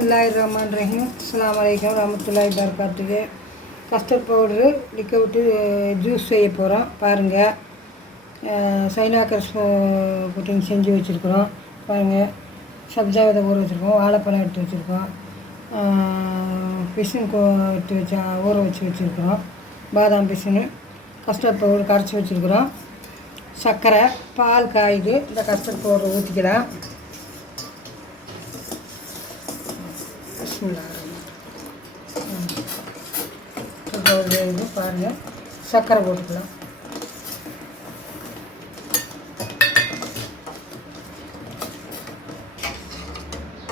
பிஸ்மில்லாஹிர்ரஹ்மானிர்ரஹீம். அஸ்ஸலாமு அலைக்கும் வரஹ்மத்துல்லாஹி வபரகாத்துஹு. கஸ்டர்ட் பவுட்ரு லிக்க விட்டு ஜூஸ் செய்ய போகிறோம். பாருங்கள், சைனாக்கர்ஸ் புட்டிங் செஞ்சு வச்சுருக்குறோம். பாருங்கள், சப்ஜா விதை ஊற வச்சுருக்கோம், வாழைப்பழம் எடுத்து வச்சுருக்கோம், பிசின் எடுத்து வச்சு ஊற வச்சுருக்குறோம், பாதாம் பிசின், கஸ்டர்ட் பவுடர் கரைச்சி வச்சுருக்குறோம், சர்க்கரை, பால் காயுது. இந்த கஸ்டர்ட் பவுடர் ஊற்றிக்கலாம். இது பாருங்கள், சர்க்கரை போட்டுக்கலாம்.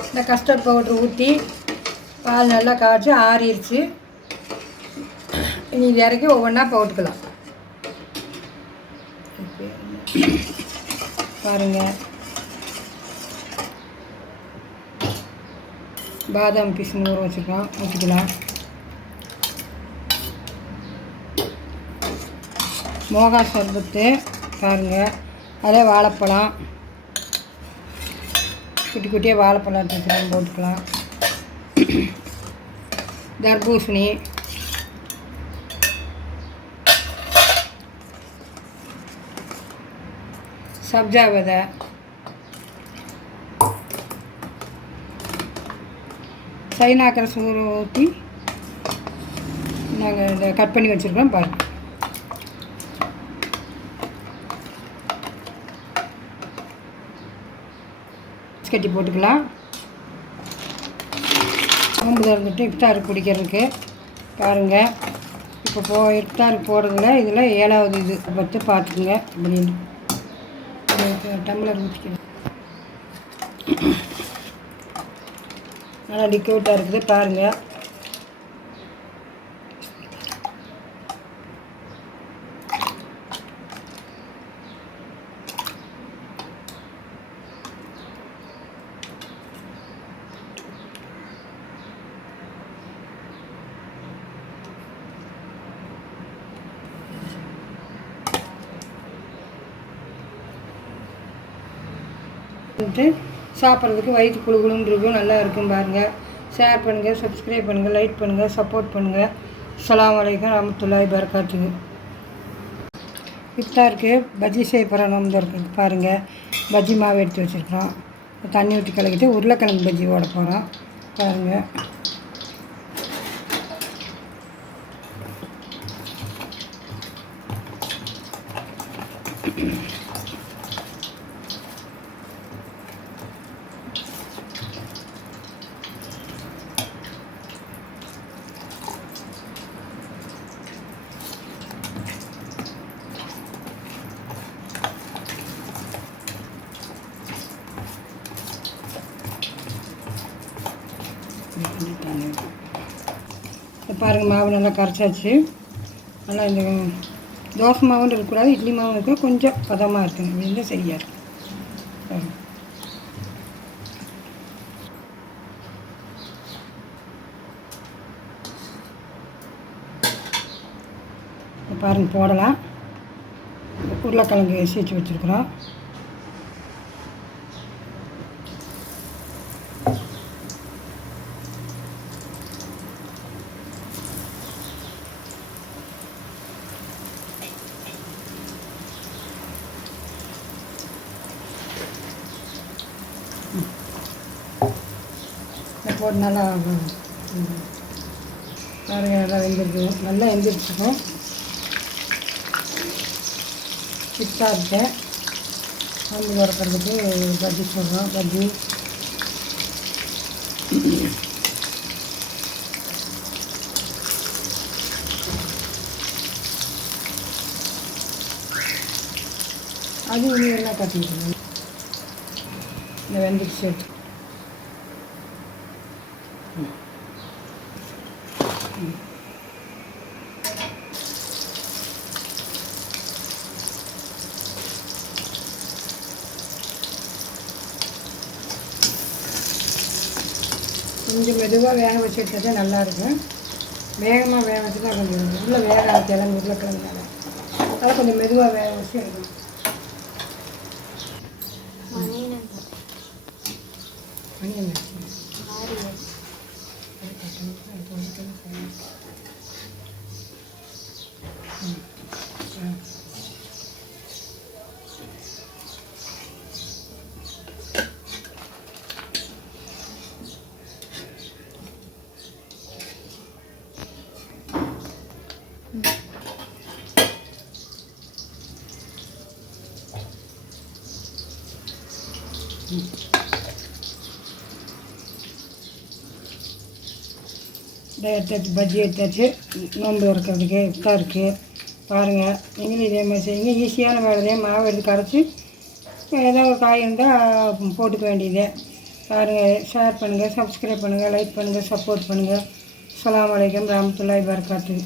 இந்த கஸ்டர்ட் பவுட்ரு ஊற்றி பால் நல்லா காய்ச்சி ஆறிடுச்சு. இனி இது இறக்கி ஒவ்வொன்றா போட்டுக்கலாம். பாருங்கள், பாதாம் பீஸ் ஊற வச்சுருக்கோம், ஊற்றிக்கலாம். மோகா சர்பத்து பாருங்கள், அதே வாழைப்பழம், குட்டி குட்டியாக வாழைப்பழம் எடுத்து வச்சுக்கலாம், போட்டுக்கலாம். தர்பூசணி, சப்ஜா விதை, சைனாக்கரை சூறு ஊற்றி நாங்கள் இதை கட் பண்ணி வச்சுருக்கோம். பாருங்கள், கட்டி போட்டுக்கலாம். நோம்பு திறந்துட்டு இஃப்தாருக்கு குடிக்கிறதுக்கு. பாருங்கள், இப்போ இஃப்தாருக்கு போடுறதுல இதில் 7வது இது பற்றி பார்த்துக்குங்க. அப்படின்னு டம்ளர் ஊற்றிக்கலாம். நல்லா லிக்விட்டாக இருக்குது. பாருங்கள், சாப்பிட்றதுக்கு வயிற்று குழுகுலுன்னு இருக்கும், நல்லா இருக்கும். பாருங்கள், ஷேர் பண்ணுங்கள், சப்ஸ்கிரைப் பண்ணுங்கள், லைக் பண்ணுங்கள், சப்போர்ட் பண்ணுங்கள். அஸ்ஸலாமு அலைக்கும் வரஹ்மத்துல்லாஹி வபரகாத்துஹு. இஃப்தாருக்கு பஜ்ஜி செய்ய போகிற நோம்பு இருக்குது. பாருங்கள், பஜ்ஜி மாவு எடுத்து வச்சுருக்கோம். தண்ணி ஊற்றி கலக்கிட்டு உருளைக்கிழங்கு பஜ்ஜி ஓட போகிறோம். பாருங்கள், பாருங்கள், மாவு நல்லா கரைச்சாச்சு. நல்லா இந்த தோசை மாவுன்னு இருக்கக்கூடாது, இட்லி மாவும் இருக்க கொஞ்சம் பதமாக இருக்குங்க. அப்படின்னு சரியாக இருக்கும். பாருங்கள், போடலாம். உருளைக்கிழங்கு சீச்சு வச்சுருக்குறோம். போட்டு நல்லா பாருங்க, நல்லா வெந்திருக்கு. நல்லா வெந்திருச்சுக்கும். சிப்ஸாக இருக்கேன். நோம்பு திறக்கிறதுக்கு பஜ்ஜி சொல்கிறோம். பஜ்ஜி அது இன்னும் எல்லாம் கட்டிட்டு இந்த வெந்திருச்சு. கொஞ்சம் மெதுவாக வேக வச்சு எடுத்தது நல்லாயிருக்கும். வேகமாக வேக வச்சு தான் கொஞ்சம் உள்ளே வேக கிழங்கு உருளைக்கிழங்குனால அதனால் கொஞ்சம் மெதுவாக வேக வச்சு எடுக்கணும். மணி என்ன இதை எடுத்தாச்சு, பஜ்ஜி எடுத்தாச்சு. நோன்பு இருக்கிறதுக்கு இஃப்தாருக்கு பாருங்கள். நீங்களும் இதே மாதிரி செய்யுங்க. ஈஸியான வேலை தான். மாவு எடுத்து கரைச்சி ஏதோ ஒரு காய் இருந்தால் போட்டுக்க வேண்டியது. பாருங்கள், ஷேர் பண்ணுங்கள், சப்ஸ்கிரைப் பண்ணுங்கள், லைக் பண்ணுங்கள், சப்போர்ட் பண்ணுங்கள். அஸ்ஸலாமு அலைக்கும் வரஹ்மத்துல்லாஹி வபரகாத்துஹு.